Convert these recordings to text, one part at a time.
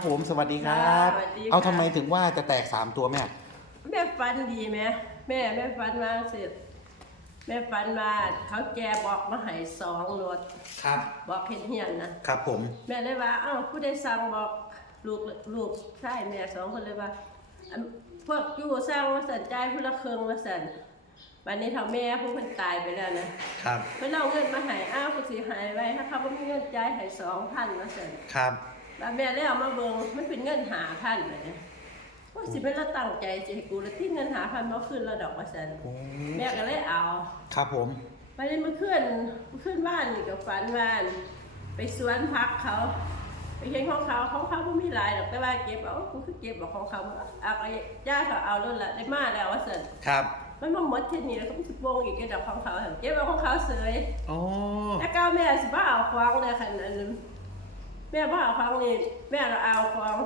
ครับผมสวัสดีครับ สวัสดีค่ะ เอาทำไมถึงว่าจะแตกสามตัวแม่ แม่ฟันดีไหมแม่แม่ฟันมาเสร็จ แม่ฟันมาเขาแกบอกมาให้สองรถครับ บอกเห็นเหียนนะครับผม แม่เลยว่าอ้าวผู้ใดสั่งบอกลูกลูกใช่แม่สองคนเลยว่าอันพวกอยู่สร้างมาสันใจายผู้ละเครืองมาสันวันนี้เท่าแม่ผู้คนตายไปแล้วนะครับ เพิ่นเอาเงินมาให้อ้าวผู้สิหายไว้ถ้าเขาบ่มีเงินจ่ายให้สองพันมาสันครับ แล้วแม่เลยเอามาเบิ่งมันเป็นเงินหาพันเลยว่าสิเป็นเราตั้งใจสิให้กูแล้วที่เงินหาพันมาคืนเราดอกว่าซั่นโอ้แม่ก็เลยเอา ครับผม ไปเลยมาขึ้นมาขึ้นบ้านนี่กับฝันบ้าน ไปสวนพักเขา ไปเห็นของเขาของเขาบ่มีหลายดอกแต่ว่าเก็บเอากูคือเก็บเอาของเขาเอาไปย่าเขาเอาแล้วละได้มาแล้วว่าซั่นครับ มันมาหมดเท่านี้แล้วก็สิโปงอีกก็ดอกของเขาหั่นเก็บเอาของเขาเสยโอ้แล้วก็แม่สิบ่เอาของเลยคันอันนั้น แม่บ่เอาของนี่แม่เราเอาของ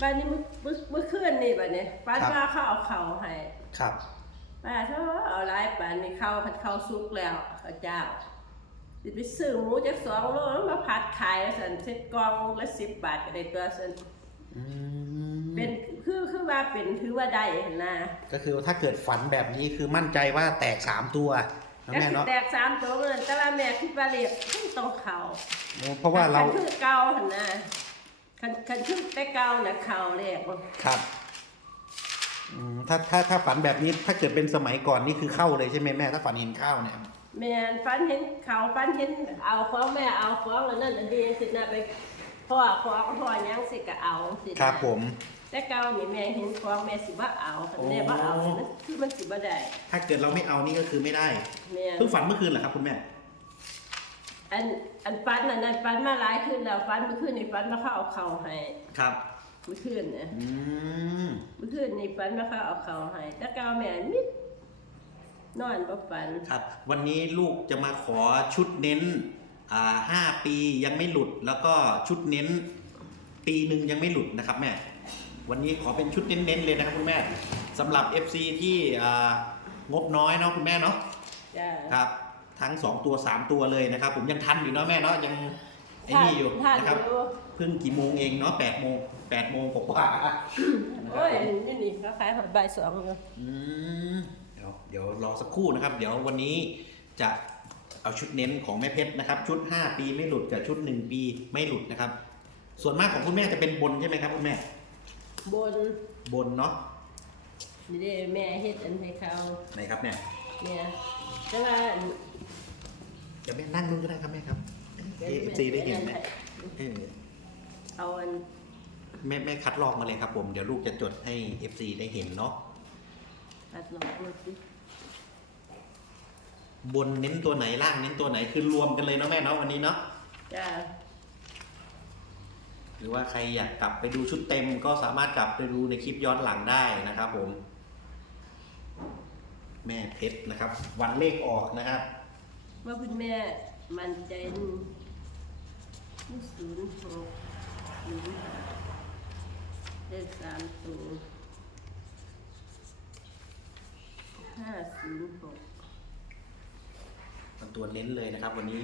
บ้านนี้มื้อมื้อมื้อคืนนี่บัดนี้ป้าว่าเขาเอาเขาให้ครับ ป้าเถอะเอาหลายปานนี่เขาผัดเขาสุกแล้วเขาเจ้าสิไปซื้อหมูจักสองโลแล้วมาผัดขายซั่นเซ็ตกล่องละ10บาทก็ได้ตัวซั่นอืมเป็นคือคือว่าเป็นถือว่าได้หั่นนะก็คือถ้าเกิดฝันแบบนี้คือมั่นใจว่าแตกสามตัว นะก็แม่สิเนาะแตกสามตัวเลยแต่ว่าแม่คิดว่าเรียกต้องเขาโอ้เพราะว่าเราคันคือเก่าหั่นนะคันคันคือแต่เก่าน่ะเขาเรียกครับอืมถ้าถ้าถ้าฝันแบบนี้ถ้าเกิดเป็นสมัยก่อนนี่คือเข้าเลยใช่ไหมแม่ถ้าฝันเห็นข้าวเนี่ย แม่นฟันเห็นเขาฟันเห็นเอาของแม่เอาของแล้วนั่นอันดีสินะไปพ่อของพ่อหยังสิก็เอาสินะครับผม แต่เก่านี่แม่เห็นของแม่สิบ่เอาคันแม่บ่เอาโอ้นั่นคือมันสิบ่ได้ถ้าเกิดเราไม่เอานี่ก็คือไม่ได้แม่เพิ่งฝันเมื่อคืนเหรอครับคุณแม่ อันอันฟันอันนั้นฟันมาหลายขึ้นแล้วฟันเมื่อคืนนี่ฟันมาเขาเอาเขาให้ครับ เมื่อคืนน่ะอืมเมื่อคืนนี่ฟันมาเขาเอาเขาให้แต่เก่าแม่มิดนอนบ่ฝันครับ วันนี้ลูกจะมาขอชุดเน้น อ่าห้าปียังไม่หลุด แล้วก็ชุดเน้น ปีหนึ่งยังไม่หลุดนะครับแม่ วันนี้ขอเป็นชุดเน้นๆเลยนะครับคุณแม่สำหรับ FC ที่อ่างบน้อยเนาะคุณแม่เนาะจ้าครับ ทั้งสองตัวสามตัวเลยนะครับ ผมยังทันอยู่เนาะแม่เนาะยังไอ้นี่อยู่ท่านนะครับ อยู่เพิ่งกี่โมงเองเนาะแปดโมงแปดโมงกว่าๆนะครับโอ้ยนี่นี่เขาขายหอดใบายสองเลยอืมเดี๋ยวเดี๋ยวรอสักครู่นะครับ เดี๋ยววันนี้จะเอาชุดเน้นของแม่เพชรนะครับ ชุด 5 ปีไม่หลุดกับชุด 1 ปีไม่หลุดนะครับ ส่วนมากของคุณแม่จะเป็นบนใช่ไหมครับคุณแม่ บนบนเนาะนี่เด้แม่เฮ็ดอันให้เขาไหนครับแม่เนี่ยแต่ว่าเดี๋ยวแม่นั่งนู่นก็ได้ครับแม่ครับเอฟซีได้เห็นไหมเออเอาอันแม่แม่คัดลอกมาเลยครับผมเดี๋ยวลูกจะจดให้ FC ได้เห็นเนาะอัดหลอกมาสิบนเน้นตัวไหนล่างเน้นตัวไหนคือรวมกันเลยเนาะแม่เนาะวันนี้เนาะจ้าห รือว่าใครอยากกลับไปดูชุดเต็มก็สามารถกลับไปดูในคลิปย้อนหลังได้นะครับผม แม่เพชรนะครับ วันเลขออกนะครับ ว่าคุณแม่มั่นใจนี่ศูนย์หกศูนย์ห้าเลขสามตัวห้าศูนย์หกเป็นตัวเน้นเลยนะครับ วันนี้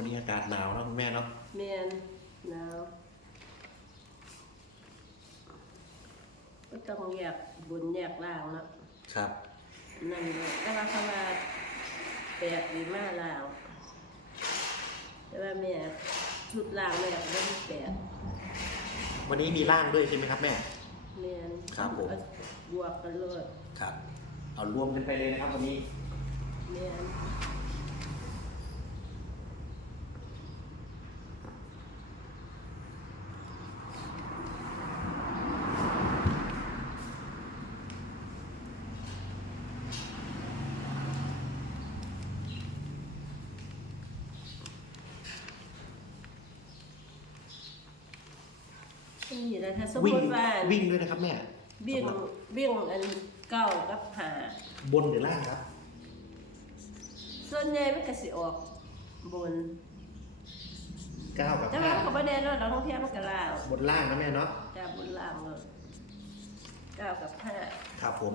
วันนี้อากาศหนาวเนอะคุณแม่เนาะแม่นหนาวก็ต้องแยกบนแยกล่างเนาะครับ นั่นเลยแต่ว่าเขาว่าแปลกดีมากแล้วแต่ว่าแม่ชุดล่างแม่ก็ไม่ได้แปลกวันนี้มีร่างด้วยใช่ไหมครับแม่ แม่นครับผมเอาบวกกันเลยครับ เอารวมกันไปเลยนะครับวันนี้ แม่น นี่แหละถ้าสมวิ่มงติว่าวิ่งด้วยนะครับแม่วิ่งวิ่งอันเก้ากับหาบนหรือล่างครับ ส่วนใหญ่มันก็สิออกบน เก้ากับแต่ห้าว่าเขาบ่แน่นอนเราท่องเที่ยวมันก็ล่างบนล่างนะแม่เนาะจ้าบนล่างเลยเก้ากับห้าครับผม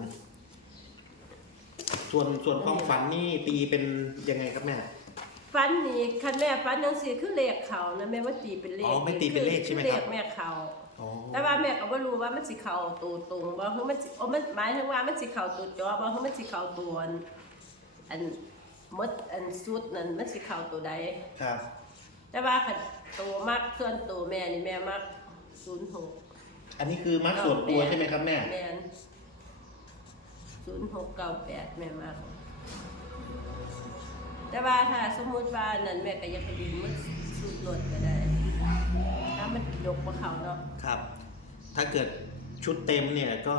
ส่วนส่วนความฝันนี่ตีเป็นยังไงครับแม่ ฟันนี่คันแม่ฟันยังสิคือเลขเขานะแม่ว่าตีเป็นเลขอ๋อไม่ตีเป็นเลขใช่ไหมครับ เลขแม่เขาอ๋อแต่ว่าแม่ก็บ่รู้ว่ามันสิเข้าตัวตรงบ่คือมันสิโอ้มันหมายถึงว่ามันสิเข้าตัวจอบ่คือมันสิเข้าตัวอันอันหมดอันสุดนั่นมันสิเข้าตัวใด ครับ แต่ว่าคันตัวมักส่วนตัวแม่นี่แม่มัก06อันนี้คือมัดส่วนตัวใช่ไหมครับแม่ แม่น0698แม่มัก แต่ว่าถ้าสมมุติว่านั่นแม่ก็อยากให้ดึงมันสุดรถก็ได้ถ้ามันยกบ่เข้าเนาะครับ ถ้าเกิดชุดเต็มเนี่ยก็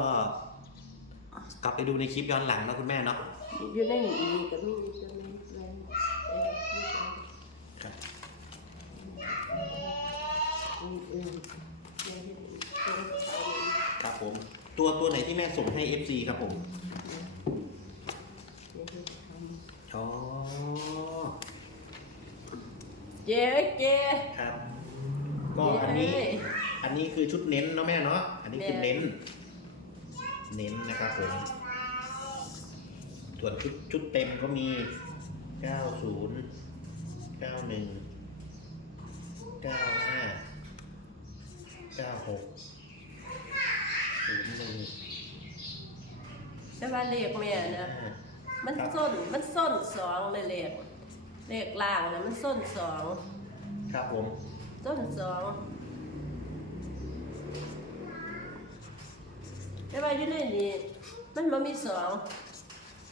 กลับไปดูในคลิปย้อนหลังนะคุณแม่เนาะอยู่ในนี้อีกก็มีก็มีแม่นเออมีก็ครับมีอืมแม่นเฮ็ดอีกเพิ่นก็ใช้อีกครับผม ตัวตัวไหนที่แม่ส่งให้ FC ครับผมแม่นเฮ็ดทำ อ๋อ เจ๊เอ้ยเจ๊ครับ ก็อันนี้ เย้ อันนี้คือชุดเน้นเนาะแม่เนาะ อันนี้คือแม่เน้น เน้นนะครับผม ส่วนชุดชุดเต็มก็มี 90 91 95 96 01แต่ว่าเลขแม่นะ 5 มันครับส้นมันส้นสองเลยเลขเลขล่างนะมันส้นสองครับผม ส้นสองแต่ว่าอยู่ในนี้มันบ่มีสอง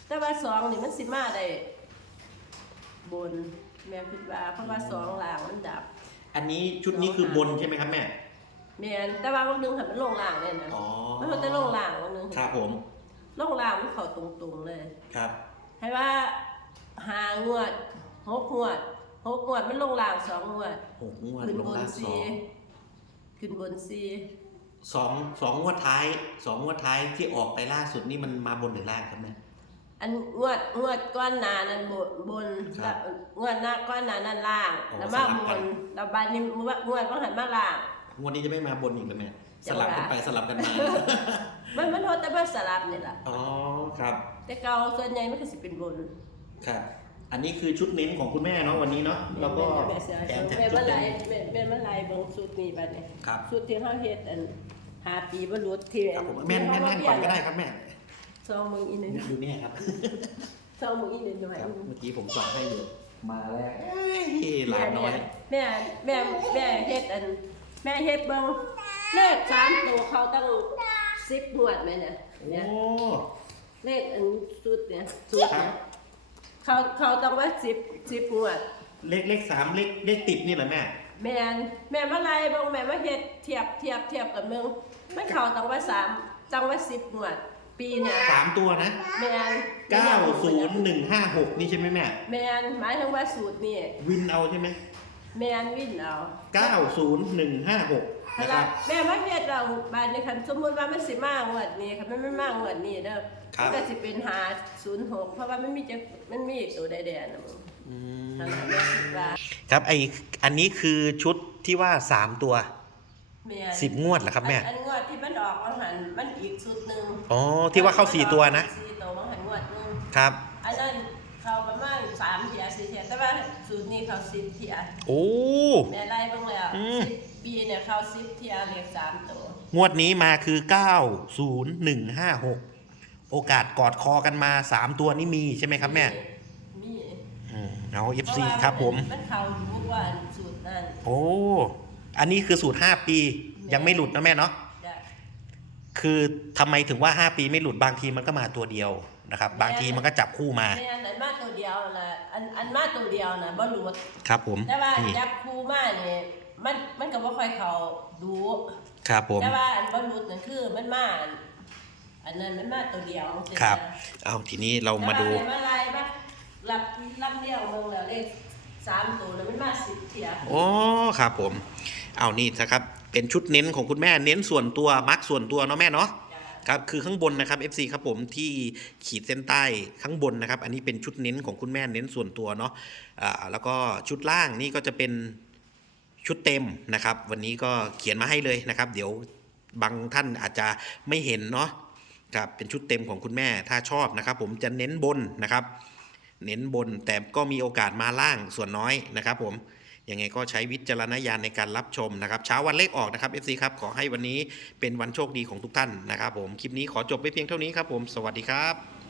แต่ว่าสองนี่มันสิมาได้บนแม่คิดว่าเพราะว่าสองล่างมันดับ อันนี้ชุดนี้คือบนใช่ไหมครับแม่ แม่นแต่ว่าวันหนึงหันมันลงล่างเนี่ยนะอ๋อมันเขาจะลงล่างวันหนึง ครับผม ลงล่างมันเข้าตรงๆเลย ครับ ให้ว่าหางวดหกงวดหกงวดมันลงล่างสองงวดหกงวดขึ้นลงบนล่างสซีองขึ้นบนซีสองสองงวดท้ายสองงวดท้ายที่ออกไปล่าสุดนี่มันมาบนหรือล่างครับแม่ อันงวดงวดก้อนหนานั้นบนบนครับแล้วงวดหน้าก้อนหนานั้นล่างอ๋อแล้วมาสลับบกัน นแล้วบานนี้งวดงวดต้องหันมาล่าง งวดนี้จะไม่มาบนอีกแล้วแม่จัสงหวะลับกันไปสลับกันมา มันมันโทษแต่ว่าสลับนี่แหละอ๋อครับ แต่เก่าส่วนใหญ่มันก็สิเป็นบนครับ อันนี้คือชุดเน้นของคุณแม่เนาะวันนี้เนาะแล้วก็แม่เสียแถมจากแม่ชุมาดไล่เน้นแม่แม่มาไล่เบิ่งสุดนี้บัดนี้ครับสุดที่เฮาเฮ็ดอันหาปีบ่รู้ที่ครับผมแม่แม่นั่งก่อนก็ได้ครับแม่ซองมึงอีหนึงดูเนี่ยครับซองมึงอีหนึงหน่อยครับเมื่อกี้ผมสั่งให้อยู่มาแล้วเอ้ยหลานน้อย แม่แม่แม่เฮ็ดอัน แม่เฮ็ดเบิ่งเลขสามตัวเขาตั้ง10งวดไหมเนี่ยโอ้เนี่ยเลขอันสุดเนี่ยสุดครัเนี่ยบเขาเขาต้องว่า10 10งวด เลขเลขสามเลขเลขติดนี่เหรอแม่ แม่นแม่มาไล่เบิ่งแม่มาเฮ็ดเทียบเทียบเทียบกับมึงมันเขาต้องว่าสามจังว่า10งวด ปีเนี่ยสามตัวนะแม่นเก้าศูนย์หนึ่งห้าหกนี่ใช่ไหมแม่ แม่นหมายถึงว่าสูตรนี่วินเอาใช่ไหม แม่นวินเอาเก้าศูนย์หนึ่งห้าหกนั่นะนคล่ะรับแม่มาเฮ็ดเราบ้านนี้คันสมมุติว่ามันสิมางวดนี้คันมันไม่มางวดนี้เด้อครับ มันก็สิเป็น506เพราะว่ามันมีจักมันมีตัวใดๆน่ะมึงอืมนั่นล่ะแม่คิดว่าครับไออันนี้คือชุดที่ว่าสามตัว แม่นสิบงวดเหรอครับแม่ อันอันงวดที่มันออกว่าหันมันอีกชุดหนึงอ๋อที่ว่าเข้าสี่ตัวนะ สี่ตัวว่าหันงวดหนึง ครับ นี้เขา10เที่ยโอ้ แม่ไล่เบิ่งแล้วอืม10ปีเนี่ยเขา10เที่ยเลขสามตัวงวดนี้มาคือ 90156 โอกาสกอดคอกันมา 3 ตัวนี่มีใช่ไหมครับแม่มีอืมเอา FC เพาะว่าครับผม มันเขารู้ว่าสูตรนั่นโอ้ อันนี้คือสูตร 5 ปี ยังไม่หลุดนะแม่เนาะ จะคือทำไมถึงว่า 5 ปีไม่หลุดบางทีมันก็มาตัวเดียวนะครับ บางทีมันก็จับคู่มา แม่อันอันมาตัวเดี ยวนะอันอันมาตัวเดียวนะบ่รู้ครับผมแต่ว่านี่จับคู่มานี่มันมันก็บ่ค่อยเขาดูครับผม แต่ว่าอันบ่รู้นั่นคือมันมาอันอันนั้นมันมาตัวเดียวจังซี่ครับนะเอาทีนี้เรามาดู แต่ว่าเห็นมาลายมารับรับเดียวเมืองแล้วเลขสามตัวแล้วมันมา10เที่ยโอ้ ครับผม เอานี่นะครับ เป็นชุดเน้นของคุณแม่ เน้นส่วนตัว มักส่วนตัวเนาะแม่เนาะ ครับคือข้างบนนะครับ FC ครับผมที่ขีดเส้นใต้ข้างบนนะครับ อันนี้เป็นชุดเน้นของคุณแม่เน้นส่วนตัวเนาะอ่าแล้วก็ชุดล่างนี่ก็จะเป็นชุดเต็มนะครับ วันนี้ก็เขียนมาให้เลยนะครับ เดี๋ยวบางท่านอาจจะไม่เห็นเนาะครับเป็นชุดเต็มของคุณแม่ถ้าชอบนะครับ ผมจะเน้นบนนะครับ เน้นบนแต่ก็มีโอกาสมาล่างส่วนน้อยนะครับ ผม ยังไงก็ใช้วิจารณญาณในการรับชมนะครับเช้าวันเลขออกนะครับ FC ครับขอให้วันนี้เป็นวันโชคดีของทุกท่านนะครับผมคลิปนี้ขอจบไปเพียงเท่านี้ครับผมสวัสดีครับ